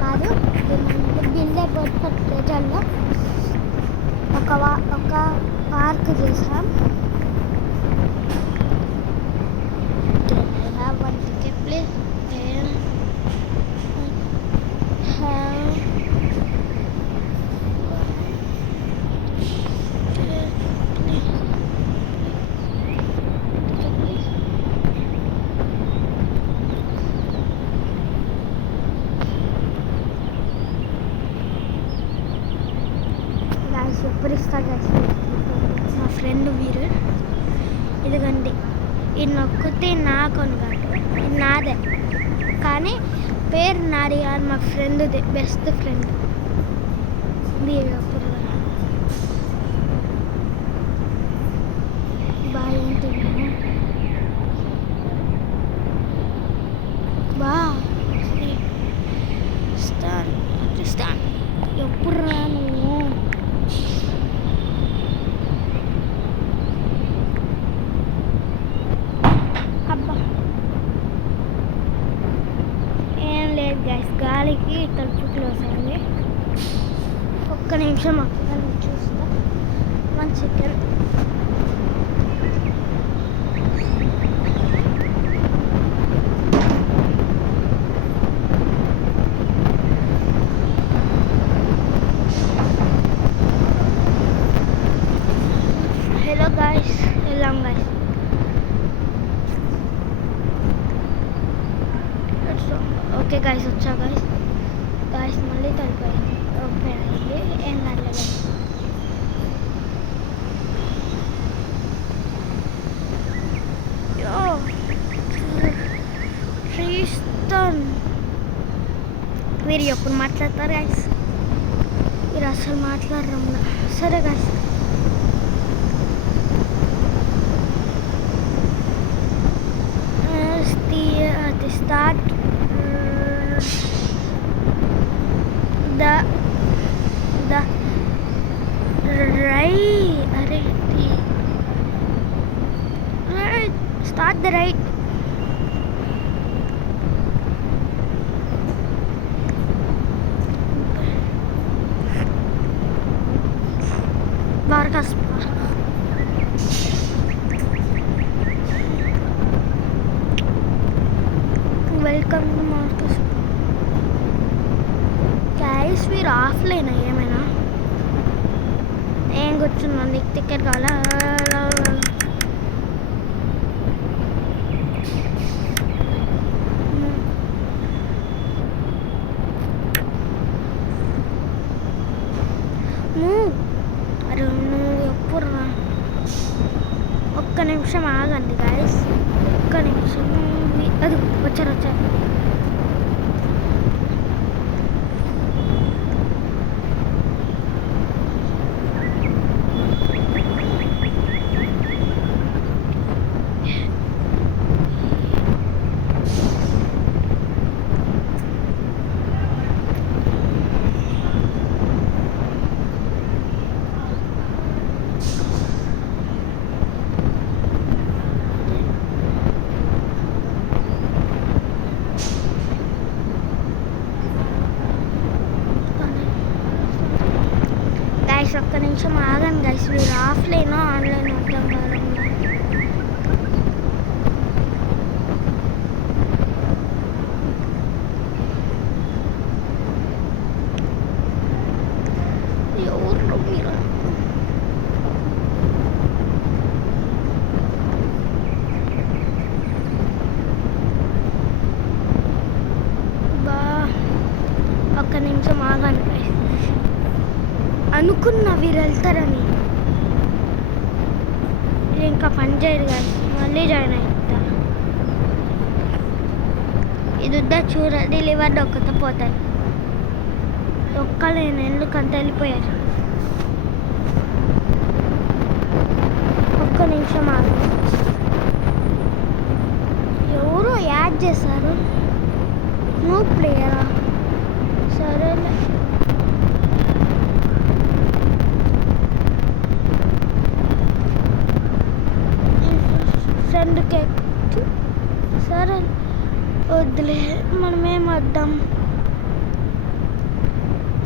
కాదు బిల్లే ప్రజల్లో ఒక పార్క్ చేసాం. one ticket please and have ఎప్పుడు ఇస్తా మా ఫ్రెండ్ వీరు ఇదిగండి ఇది నొక్కితే నా అకౌంట్ కాదు, ఇది నాదే కానీ పేరు నాది కాదు, మా ఫ్రెండ్ది, బెస్ట్ ఫ్రెండ్ వీరు. అప్పుడు బాగా ఏంటి బా ఇస్తాను ఎప్పుడు రాను గైస్. గాలికి తలుపు క్లోజ్ అయింది. ఒక్క నిమిషం అక్కడ చూస్తా. 1 సెకండ్. హలో గాయస్, వెళ్ళాం గాయస్. ఓకే గాయస్, వచ్చా గాయస్ మళ్ళీ తడిపోయింది, ఓపెన్ అయింది, ఏం కాలేదు. శ్రీస్తన్ మీరు ఎప్పుడు మాట్లాడతారు గాయస్? మీరు అసలు మాట్లాడరు. సరే guys, start the right, start the right. Vargas welcome to Marcus guys. మీరు ఆఫ్లైన్ ఏమైనా ఏం కూర్చున్నా, నీకు టికెట్ కావాలా? అరే నువ్వు ఎప్పుడు రా, ఒక్క నిమిషం ఆగండి గైస్, ఒక్క నిమిషం. అది వచ్చారు. ఒక్క నిమిషం ఆగండి గైస్, మీరు ఆఫ్లైన్ ఆన్లైన్ అర్థం కాదు. ఎవరు మీరు? బా ఒక్క నిమిషం ఆగండి గైస్. అనుకున్నా వీరు వెళ్తారని, ఇంకా పని చేయదు కానీ మళ్ళీ జాయిన్ అవుతా. ఇది చూడండి, లివర్ దొక్కత పోతాయి. దొక్కలేను ఎందుకంత వెళ్ళిపోయారు. ఒక్క నిమిషం ఆగు. ఎవరో యాడ్ చేశారు, నో ప్లేయరా? సరేలే. ఫ్రెండ్కి సరే వద్దులే, మనమేం వద్దాం.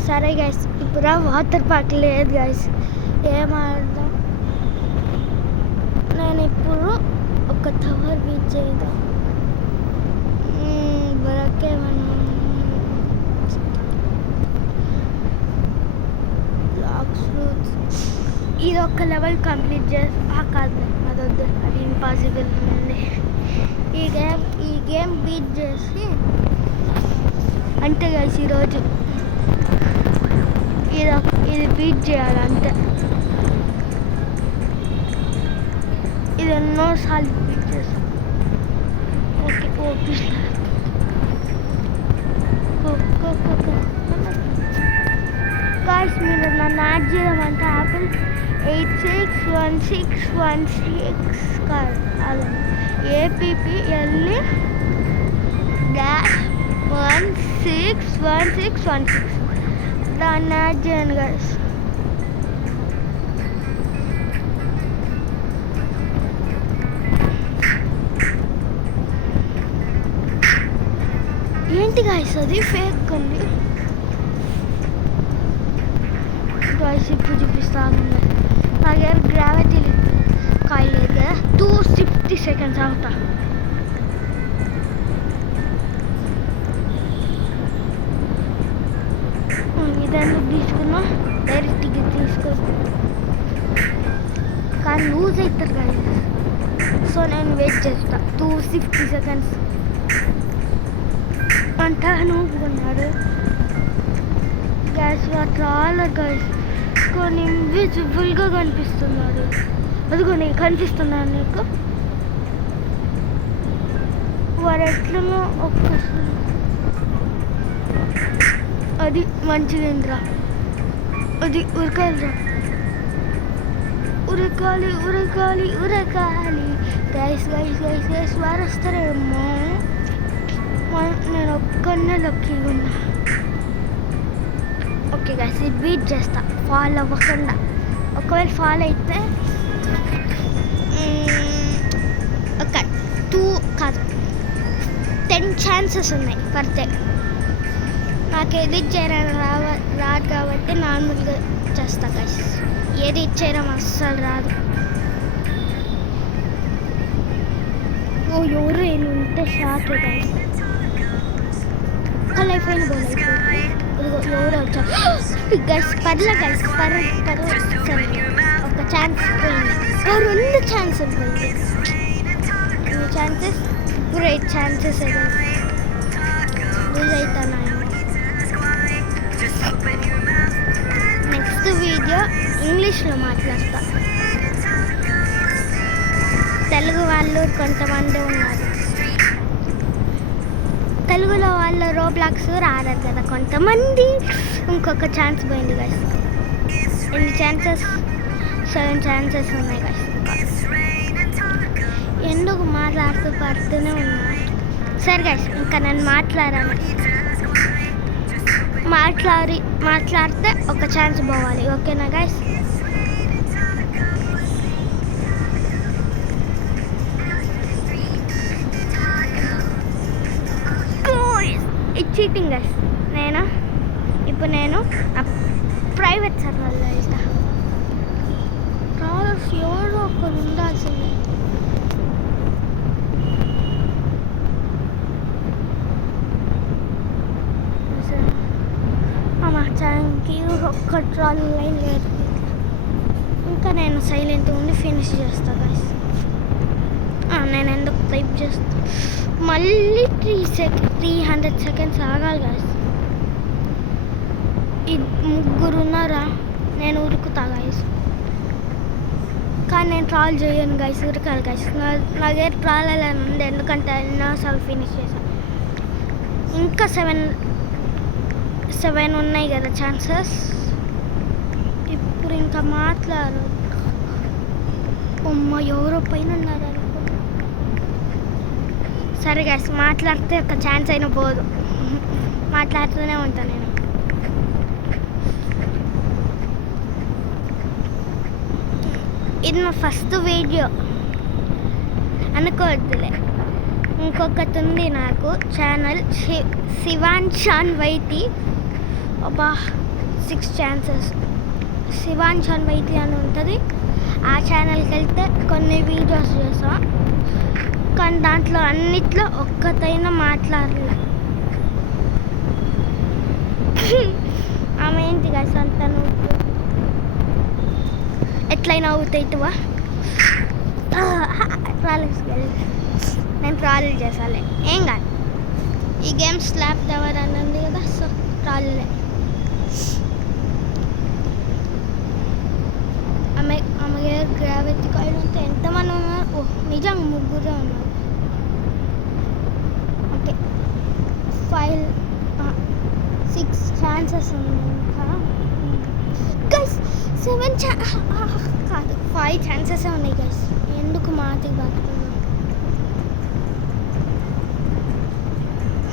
సరే గైస్, ఇప్పుడు వాటర్ పార్క్ లేదు గైస్, ఏం ఆడదాం. నేను ఇప్పుడు ఒక టవర్ బీచ్ చేద్దాం. బరకేమన్నా బ్లాక్స్ ఫ్రూట్స్, ఇది ఒక లెవెల్ కంప్లీట్ చేసి కాదు అదొద్దు, అది ఇంపాసిబుల్ ఉంది. ఈ గేమ్ బీట్ చేసి అంతే గైస్, ఈరోజు ఇది బీట్ చేయాలి అంతే. ఇది ఎన్నోసార్లు బీట్ చేస్తాం. ఓకే ఓకే గాయ్స్, మీరు నన్ను యాడ్ చేయమంటే యాపిల్ 861616 కాదు, అలా APP-161616 దాన్ని యాడ్ చేయండి గాయ్స్. ఏంటి గాయ్స్, అది ఫేక్ ఉంది గాయ్స్. ఇప్పుడు చూపిస్తాను, నా దగ్గర గ్రావిటీ కాయిల్ అయితే 260 సెకండ్స్ అవుతా. ఇదెందుకు తీసుకున్నా, డైరెక్ట్ టికెట్ తీసుకో, కానీ లూజ్ అవుతారు గాయ్స్. సో నేను వెయిట్ చేస్తా 260 సెకండ్స్ అంటాను కొన్నాడు గ్యాస్. చాలా గైస్, కొన్ని ఇన్విజిబుల్గా కనిపిస్తున్నాడు. అదిగో నీకు కనిపిస్తున్నాను, నీకు వాడు ఎట్లనో ఒక్కసారి. అది మంచిదేంద్రా, అది ఉరకాలిరా, ఉరకాలి ఉరకాలి ఉరకాలి. గైస్ గైస్ గైస్ గైస్ వారు వస్తారేమో, నేను ఒక్కనే లక్కీగా ఉన్నా. ఓకే గైస్, ఇది బీట్ చేస్తా ఫాల్ అవ్వకుండా. ఒకవేళ ఫాల్ అయితే ఒక 2 కాదు 10 ఛాన్సెస్ ఉన్నాయి పడితే. నాకు ఎడిట్ చేయడం రాదు కాబట్టి నార్మల్గా చేస్తా గైస్. ఎడిట్ చేయడం అస్సలు రాదు. ఓ ఎవరు ఉంటే షాక్ గైస్. లైఫ్ అయిన బోల్ ఎవరు వచ్చారు గైస్. పర్లే గైస్, సరే ఒక ఛాన్స్ పోయింది, 2 ఛాన్సెస్ పోయింది. 2 ఛాన్సెస్, 8 ఛాన్సెస్ లూజ్ అవుతాను. నెక్స్ట్ వీడియో ఇంగ్లీష్లో మాట్లాడతా. తెలుగు వాళ్ళు కొంతమంది ఉన్నారు, తెలుగులో వాళ్ళు రోబ్లాక్స్ రారు కదా కొంతమంది. ఇంకొక ఛాన్స్ పోయింది గైస్. ఎన్ని ఛాన్సెస్? 7 ఛాన్సెస్ ఉన్నాయి గైస్. ఎందుకు పడుతూనే ఉన్నా. సరే గైస్, ఇంకా నేను మాట్లాడితే ఒక ఛాన్స్ పోవాలి. ఓకేనా గైస్? ఇది చీటింగ్ గైస్. ఇప్పుడు నేను ప్రైవేట్ సర్వర్లో వెళ్తా. ఎవరో ఒకరు ఉండాల్సిందే. Thank you. ఒక్క ట్రాల్ లైన్ లేదు. ఇంకా నేను సైలెంట్ ఉండి ఫినిష్ చేస్తా గైస్. నేను ఎందుకు టైప్ చేస్తా, మళ్ళీ 300 సెకండ్స్ ఆగాలి గైస్. ముగ్గురు ఉన్నారా, నేను ఉరుకుతా గైస్. కానీ నేను ట్రాల్ చేయను గైస్, ఉరకాలి గైస్. నా దగ్గర ట్రాల్ అలా ఉంది, ఎందుకంటే ఎన్నోసార్లు ఫినిష్ చేశాను. ఇంకా 7 ఉన్నాయి కదా ఛాన్సెస్. ఇప్పుడు ఇంకా మాట్లాడు. అమ్మ ఎవరో పైన ఉన్నారు అనుకో. సరే గైస్, మాట్లాడితే ఒక ఛాన్స్ అయినా పోదు, మాట్లాడుతూనే ఉంటాను నేను. ఇది నా ఫస్ట్ వీడియో అనుకోవద్దులే. ఇంకొకటి ఉంది నాకు ఛానల్ శివాన్షాన్ వైతి. అబ్బా 6 ఛాన్సెస్. శివాన్షాన్ వైతి అని ఉంటుంది. ఆ ఛానల్కి వెళ్తే కొన్ని వీడియోస్ చేస్తాం, కానీ దాంట్లో అన్నిట్లో ఒక్కతైనా మాట్లాడలే. ఆమె ఏంటి కదా అంత నువ్వు ఎట్లయినా అవుతాయివా ట్రావెల్స్ నేను ట్రావెల్ చేసాలి ఏం కాదు. ఈ గేమ్ స్లాప్ టవర్ అని ఉంది కదా, సో ట్రావెల్ ఆమె గ్రావిటీ కాయిల్ ఉంటే ఎంతమంది ఉన్నారు? ఓ నిజంగా 3 ఉన్నారు. ఓకే 6 ఛాన్సెస్ ఉన్నాయి ఇంకా. గైస్ 7 కాదు 5 ఛాన్సెస్ ఉన్నాయి గైస్. ఎందుకు మాటి పట్టుకున్నాను?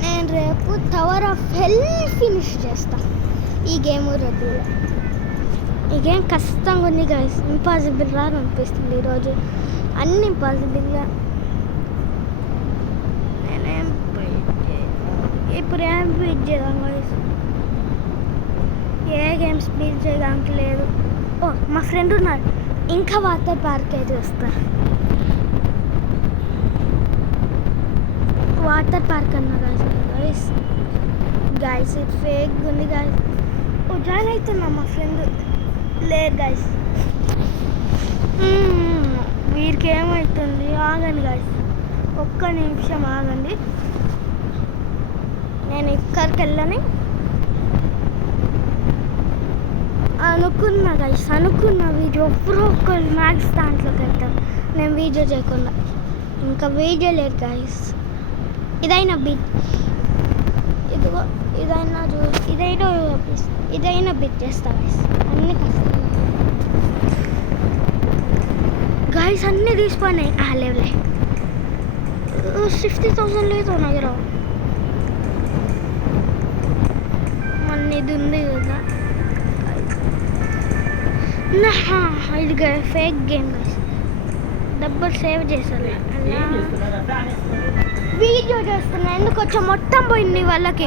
నేను రేపు టవర్ ఆఫ్ హెల్ ఫినిష్ చేస్తా. ఈ గేమ్ రేపు ఈ గేమ్ కష్టంగా ఉంది గైస్. ఇంపాసిబుల్ రా అనిపిస్తుంది ఈరోజు. అన్ని ఇంపాసిబుల్గా. నేనేం ఇప్పుడు ఏం బీట్ చేద్దాం గైస్? ఏ గేమ్స్ బీట్ చేయడానికి లేదు. ఓ మా ఫ్రెండ్ ఉన్నారు, ఇంకా వాటర్ పార్క్ అయితే వస్తా. వాటర్ పార్క్ అన్నా గైస్. గైస్ ఇది ఫేక్ ఉంది గైస్. ఓ జాయిన్ అవుతున్నా మా ఫ్రెండ్ లేదు గైస్. వీరికి ఏమవుతుంది? ఆగండి గైస్, ఒక్క నిమిషం ఆగండి. నేను ఇక్కడికి వెళ్ళని అనుకున్నా గైస్. వీడియో ఎప్పుడో ఒక్కరు మ్యాక్స్ దాంట్లోకి వెళ్తాం. నేను వీడియో చేయకుండా ఇంకా వీడియో లేదు గైస్. ఇదైనా బిట్ ఇదిగో ఇదైనా బిట్ చేస్తా గైస్. అన్ని కష్టం గైస్, అన్నీ తీసిపోయినాయి. లేవులే 60,000 లేదు నా దగ్గర. మన ఇది ఉంది కదా, ఇది ఫేక్ గేమ్ గైస్. డబ్బులు సేవ్ చేసాను. వీడియో చేస్తున్నా ఎందుకు వచ్చా మొత్తం పోయింది వాళ్ళకి.